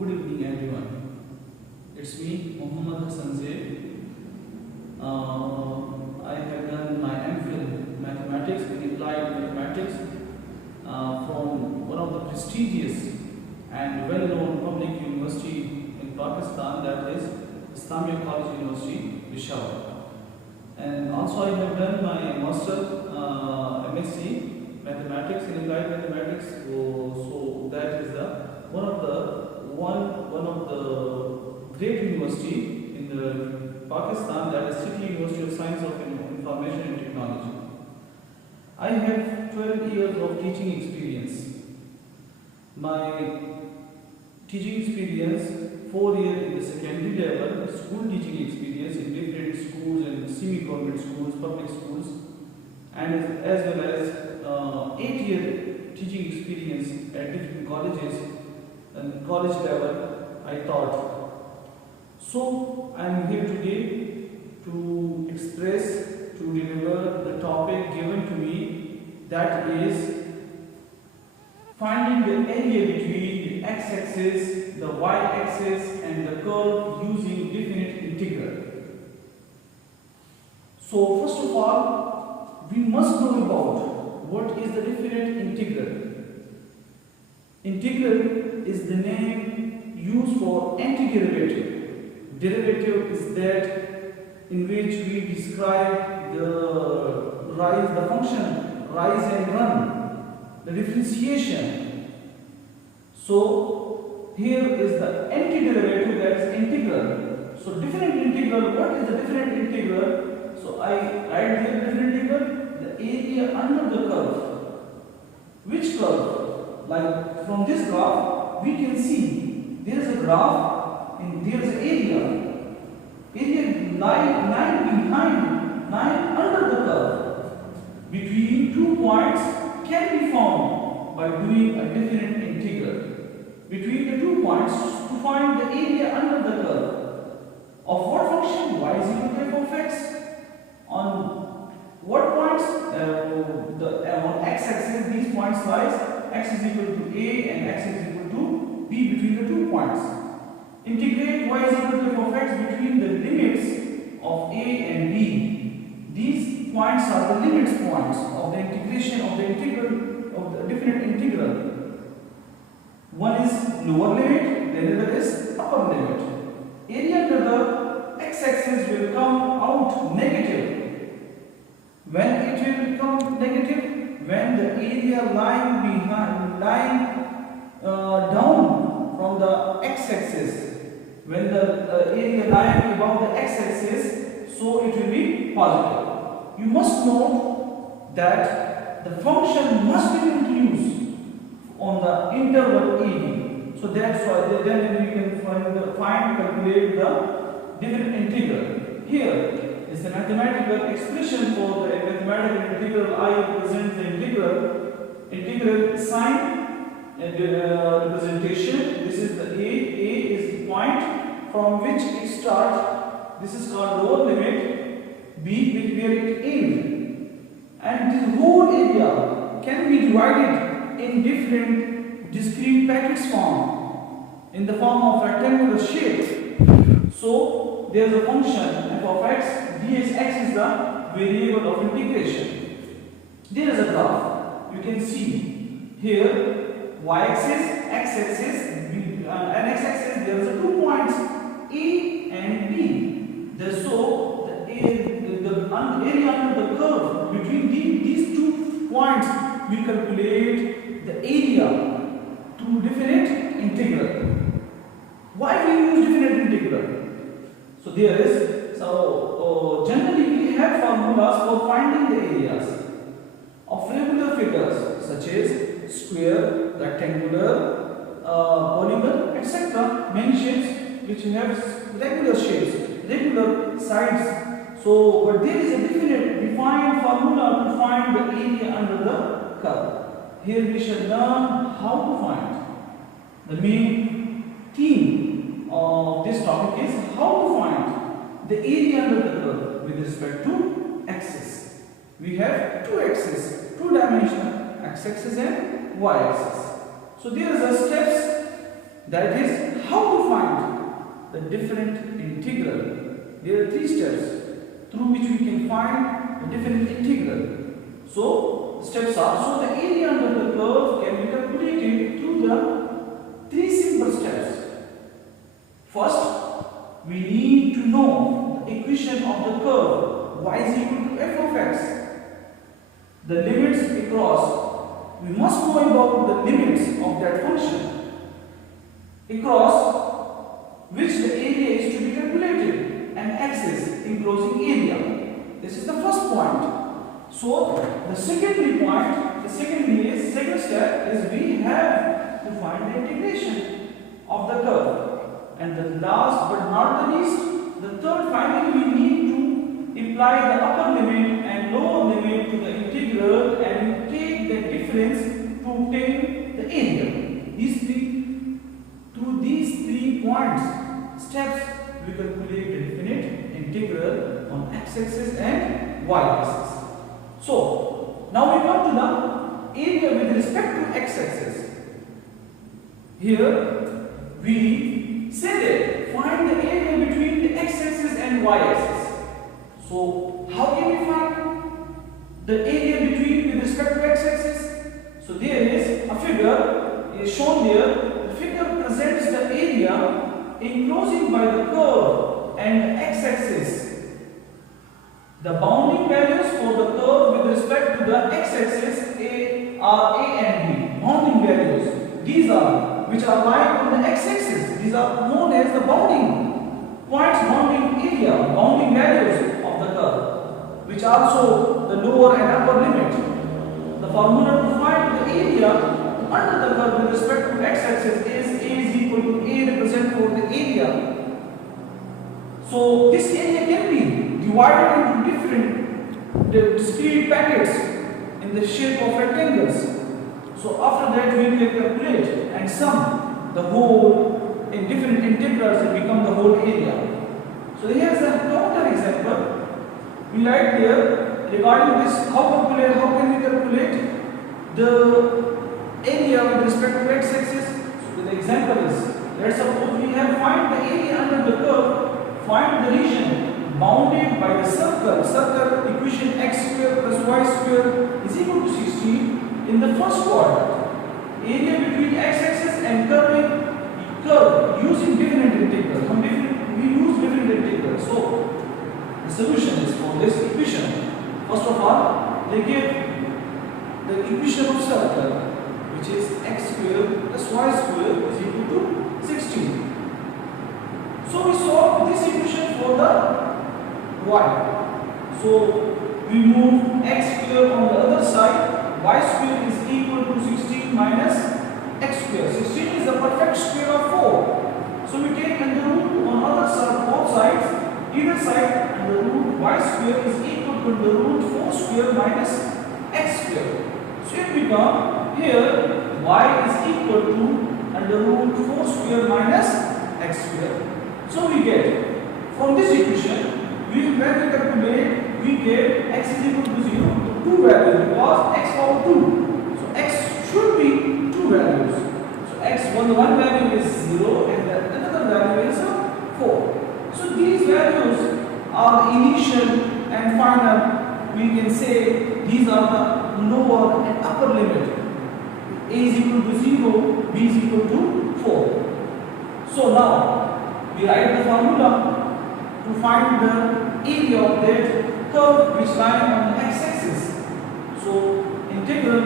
Good evening everyone. It's me, Muhammad Hassan Zeb. I have done my M.Phil Mathematics in Applied Mathematics from one of the prestigious and well-known public university in Pakistan, that is Islamic College University, Peshawar. And also I have done my Master F.Sc Mathematics in Applied Mathematics. So that is one of the great university in the Pakistan, that is City University of Science of Information and Technology. I have 12 years of teaching experience. My teaching experience, 4 years in the secondary level, school teaching experience in different schools and semi-government schools, public schools, and as well as 8-year teaching experience at different colleges and college level I taught. So I am here today to express, to deliver the topic given to me, that is finding the area between the x-axis, the y-axis and the curve using definite integral. So first of all, we must know about what is the definite integral. Integral is the name used for antiderivative. Derivative is that in which we describe the function rise and run, the differentiation. So here is the antiderivative, that is integral. So definite integral, what is the definite integral? So I write here definite integral, the area under the curve. Which curve? Like from this graph, we can see there is a graph and there is an area. Area lying under the curve between 2 points can be found by doing a definite integral between the 2 points to find the area under the curve of what function? Y is equal to f of x. On what points? On x-axis these points lies. X is equal to a and x is equal to b between the 2 points. Integrate y is equal to f of x between the limits of a and b. These points are the limits points of the integration of the integral of the definite integral. One is lower limit, the other is upper limit. Area under the x-axis will come out negative. When it will become negative? When the area lying down from the x-axis, when the area lying above the x-axis, so it will be positive. You must note that the function must be introduced on the interval AB. So that's why then we can calculate the definite integral. Here is the mathematical expression for the mathematical integral. I represent the integral sign and representation. This is the A is the point from which it starts. This is called lower limit. B where it ends. And this whole area can be divided in different discrete packets form in the form of rectangular shape. So there is a function f of x. dx is the variable of integration. There is a graph. You can see here y-axis, x-axis, and x-axis. There are 2 points A and B. So the area under the curve between these 2 points, we calculate the area to definite integral. Why do we use definite integral? So there is. So generally we have formulas for finding the areas of regular figures such as square, rectangular, polygon, etc. Many shapes which have regular shapes, regular sides. So, but there is a defined formula to find the area under the curve. Here we shall learn how to find. The main theme of this topic is how to find the area under the curve with respect to axis. We have 2 axes, 2-dimensional x-axis and y-axis. So there is a steps That is how to find the different integral. There are three steps through which we can find the different integral. So the steps are, so the area under the curve can be calculated through the three simple steps. First, we need to know the equation of the curve y is equal to f of x. The limits across, we must know about the limits of that function across which the area is to be calculated and axis enclosing area. This is the first point. So the secondary point, the second step is we have to find the integration of the curve. And the last but not the least, the third, finally we need to apply the upper limit and lower limit to the integral and take the difference to obtain the area. Through these 3 points, steps, we calculate the definite integral on x-axis and y-axis. So now we come to the area with respect to x-axis. Here we say that find the area between the x-axis and y-axis. So how can we find the area between with respect to x-axis? So there is a figure is shown there. The figure presents the area enclosing by the curve and the x-axis. The bounding values for the curve with respect to the x-axis are a and b. Bounding values. These are which are lying on the x-axis. These are known as the bounding points, bounding area, bounding values of the curve, which also the lower and upper limit. The formula to find the area under the curve with respect to x-axis is a is equal to a represent for the area. So this area can be divided into different discrete packets in the shape of rectangles. So after that we can calculate and sum the whole in different integrals and become the whole area. So here is a counter example. We write here regarding this how can we calculate the area with respect to x-axis. So the example is, let's suppose we have find the area under the curve, find the region bounded by the circle equation x square plus y square is equal to 16 in the first quadrant. Area between x-axis and curve using different integrals. We use different integrals. So the solution is for this equation. First of all, they give the equation of circle, which is x square plus y square is equal to 16. So we solve this equation for the y. So we move x square on the other side, y square is equal to 16 minus x square. 16 is the perfect square of 4. So we take under root on other side, both sides, either side under root y square is equal to under root 4 square minus x square. So it becomes here y is equal to under root 4 square minus x square. So we get from this equation, when we calculate, we get x is equal to 0, 2 values because x power 2. So x should be 2 values. So x one value is 0 and another value is 4. So these values are the initial and final. We can say these are the lower and upper limit. A is equal to 0, b is equal to 4. So now we write the formula to find the area of that curve which lies on the x-axis. So integral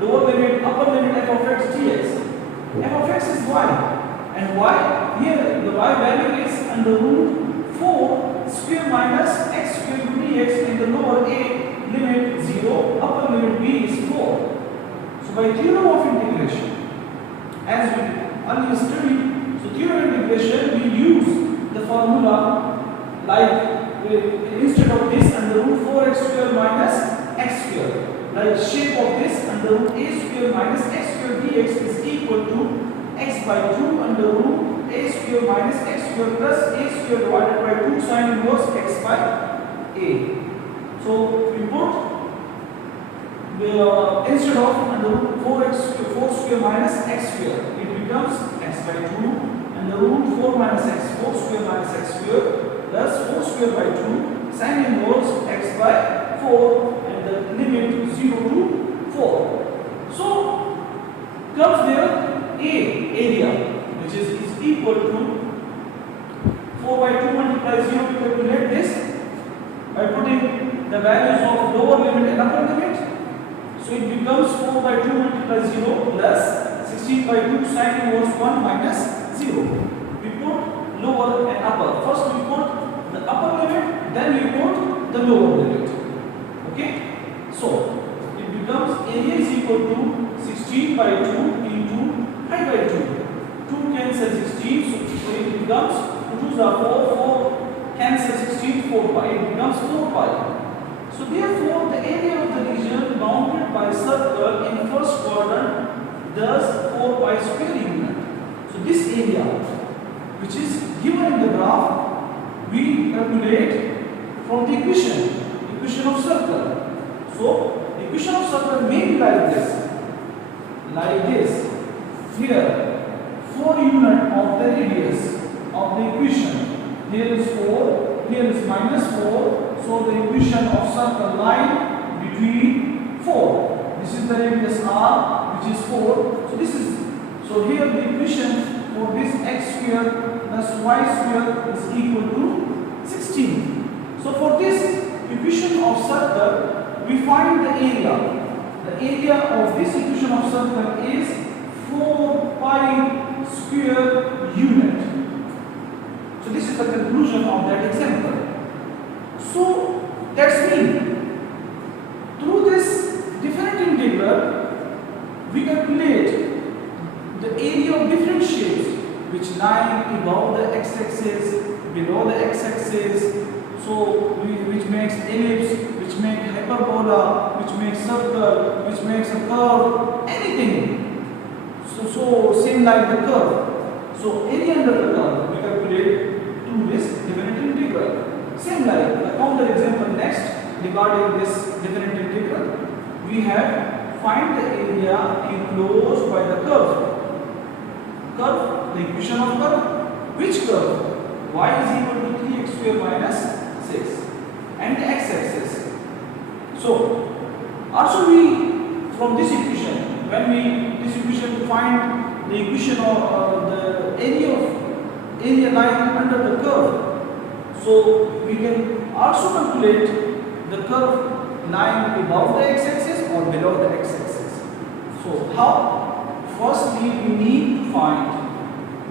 lower limit, upper limit f of x dx. F of x is y, and y here the y value is under root 4 square minus x square dx, and the lower a limit 0, upper limit b is 4. So by theorem of integration, as we earlier studied, so theorem of integration we use the formula like instead of this under root 4x square minus x square, like shape of this under root a square minus x square dx is equal to x by 2 under root a square minus x square plus a square divided by 2 sin inverse x by a. So we put instead of under root 4 square minus x square, it becomes x by 2 4 minus x, 4 square minus x square plus 4 square by 2 sin inverse x by 4 and the limit 0 to 4. So comes there A area which is equal to 4 by 2 multiply 0. We calculate this by putting the values of lower limit and upper limit. So it becomes 4 by 2 multiply 0 plus 16 by 2 sin inverse 1 minus 0. We put lower and upper. First we put the upper limit, then we put the lower limit. Okay? So it becomes area is equal to 16 by 2 into height by 2. 2 cancel 16, so it becomes 2 2s are 4, 4 cancel 16, 4 pi. It becomes 4 pi. So therefore the area of the region bounded by circle in first quadrant does 4 pi square unit. So this area which is given in the graph we calculate from the equation of circle. So the equation of circle may be like this. Here 4 unit of the radius of the equation. Here is 4, here is minus 4. So the equation of circle line between 4. This is the radius r, which is 4. So here the equation for this x square plus y square is equal to 16. So for this equation of circle, we find the area. The area of this equation of circle is 4 pi square unit. So this is the conclusion of that example. So that's mean through this different integral we calculate the area of different shapes which lie above the x-axis, below the x-axis, so which makes ellipse, which makes hyperbola, which makes circle, which makes a curve, anything. So same like the curve. So area under the curve we calculate through this different integral. Same like the counter example next regarding this different integral. We have find the area enclosed by the curve. Curve, the equation of curve. Which curve? Y is equal to 3x square minus 6 and the x-axis. So also we from this equation, when we this equation find the equation of the area lying under the curve. So we can also calculate the curve lying above the x-axis or below the x-axis. So how? Firstly, we need to find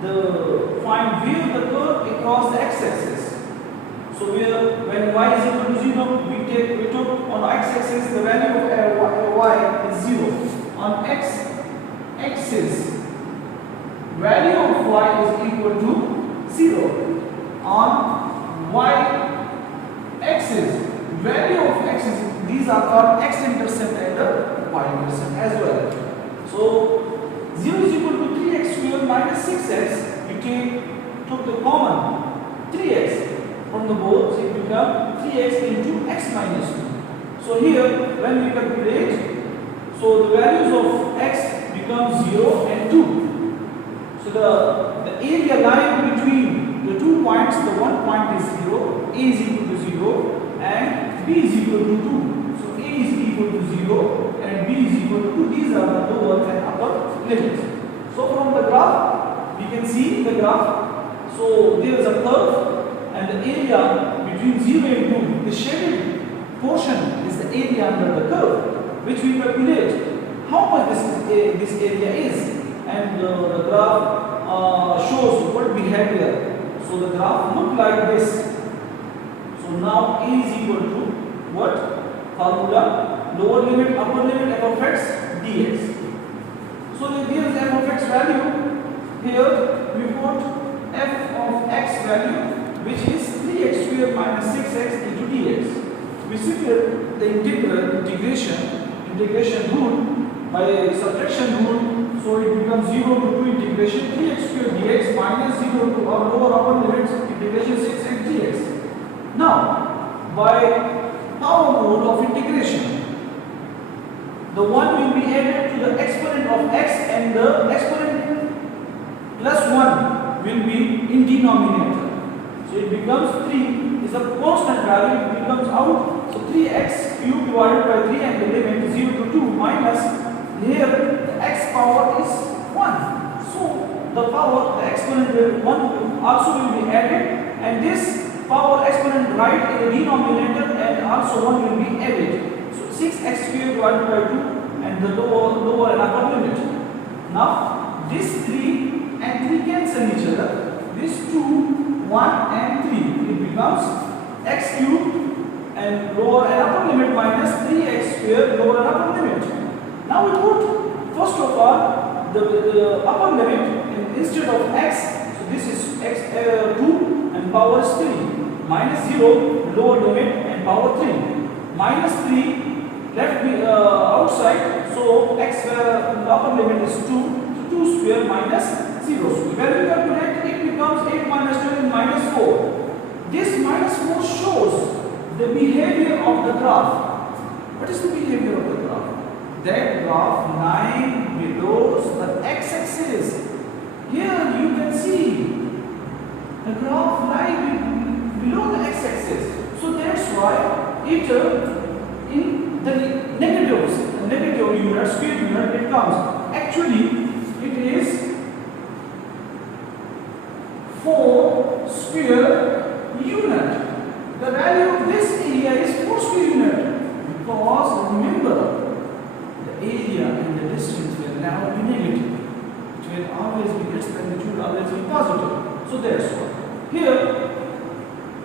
where the curve across the x-axis. So when y is equal to 0, we took on x-axis the value of y is 0. On x-axis, value of y is equal to 0. On y-axis, value of x is, these are called x-intercept and y-intercept as well. So 0 is equal to 3x square minus 6x. We took the common 3x from the both, so it becomes 3x into x minus 2. So here when we calculate, so the values of x become 0 and 2. So the area lying between the 2 points, the one point is 0, a is equal to 0 and b is equal to 2. So a is equal to 0 and b is equal to 2. These are the lower and upper limits. So from the graph, we can see the graph. So there is a curve and the area between 0 and 2, the shaded portion is the area under the curve, which we calculate how much this area is. And the graph shows what we have here. So the graph look like this. So now a is equal to what? Formula lower limit, upper limit f of x dx. So there is f of x value. Here we put f of x value, which is 3x square minus 6x into dx. We simplify the integration rule by subtraction rule. So it becomes 0 to 2 integration 3x square dx minus 0 to our lower upper limits integration 6x dx. Now by power rule of integration, the 1 will be added to the exponent of x and the exponent plus 1 will be in denominator. So it becomes 3 is a constant value, it becomes out. So 3x cube divided by 3 and the limit 0 to 2 minus, here the x power is 1. So the power, the exponent 1 also will be added, and this power exponent right in the denominator and also 1 will be added. So 6x cube divided by 2 and the lower and upper limit. Now this 3 and 3 cancel each other. This 2, 1 and 3. It becomes x cube and lower and upper limit minus 3x square lower and upper limit. Now we put first of all the upper limit instead of x. So this is x 2 and power is 3 minus 0 lower limit and power 3 minus 3 left outside. So x the upper limit is 2. So 2 square minus 0 square. When we calculate, it becomes 8 minus 2 is minus 4. This minus 4 shows the behavior of the graph. What is the behavior of the graph? That graph lying below the x-axis. Here you can see the graph lying below the x-axis. So that's why it in the negatives, the negative unit, square unit, it comes. Actually, it is 4 square unit. The value of this area is 4 square unit, because remember the area and the distance will now be negative. It will always be less than it will always be positive. So that's why. Here,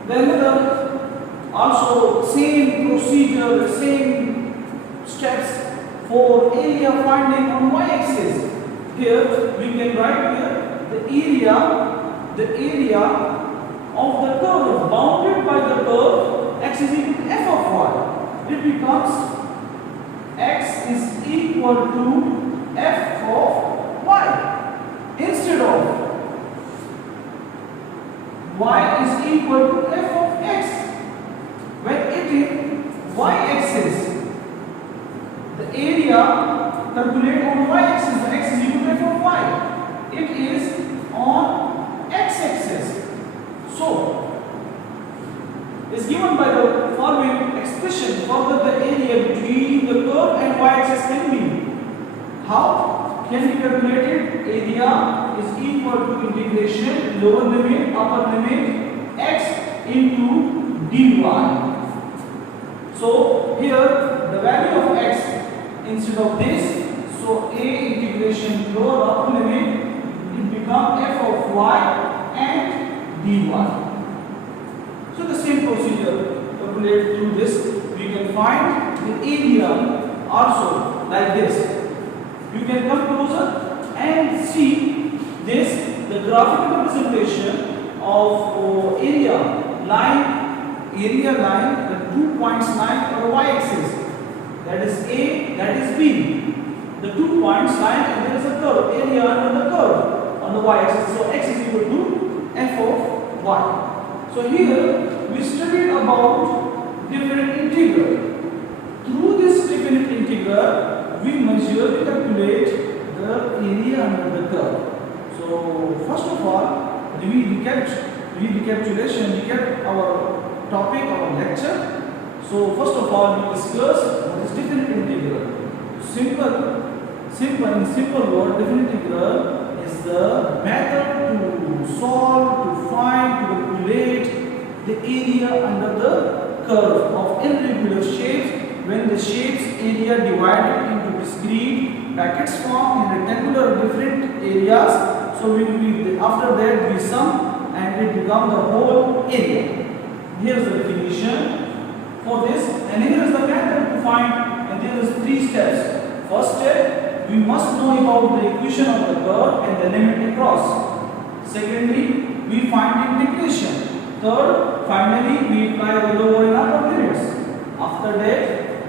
then the also same procedure, same steps for area finding on y-axis. Here we can write here the area of the curve bounded by the curve x is equal to f of y. It becomes x is equal to f of y instead of y is equal to f of x. When it is y-axis, the area calculated on y-axis, the x is equal to f of y. It is on x-axis. So, is given by the following expression for the area between the curve and y-axis can be. How can be calculated? Area is equal to integration lower limit upper limit x into dy. So here the value of x instead of this, so a integration lower upper limit, it becomes f of y and dy. So the same procedure calculated through this, we can find the area also like this. You can come closer and see this, the graphical representation of area line, the 2 points line on the y-axis. That is A, that is B. The 2 points line, and there is a curve, area under the curve on the y-axis. So x is equal to f of y. So here we studied about definite integral. Through this definite integral, we calculate the area under the curve. So first of all, recap our topic, our lecture. So first of all, we discuss what is definite integral. In simple word, definite integral is the method to solve, to find, to calculate the area under the curve of irregular shapes when the shape's area divided into discrete brackets form in rectangular different areas. So after that we sum and it becomes the whole area. Here's the definition for this, and here is the method to find, and there is 3 steps. First step, we must know about the equation of the curve and the limit across. Secondly, we find integration. Third, finally we apply the lower and upper limits. After that,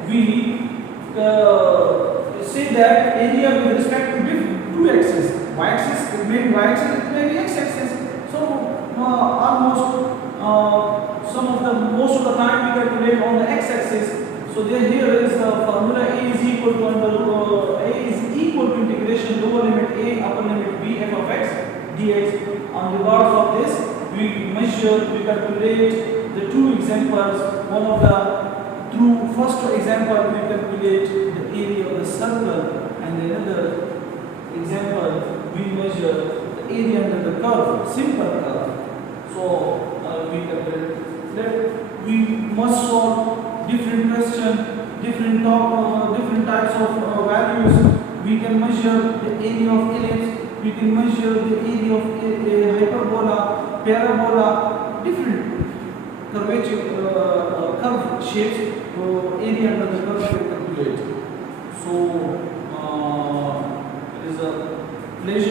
we say that area with respect to 2 axes. Y-axis, it may be y-axis, it may be x-axis. So almost most of the time we calculate on the x-axis. So here is the formula: A is equal to integration lower limit a upper limit b f of x. dx. On the regards of this, we calculate the two examples. One of the, through first example, we calculate the area of the circle, and another example, we measure the area under the curve, simple curve. So we calculate that we must solve different questions, different types of values. We can measure the area of ellipse, we can measure the area of a hyperbola, parabola, different curvature, curve shapes. Area under the curve we calculate. So it is a pleasure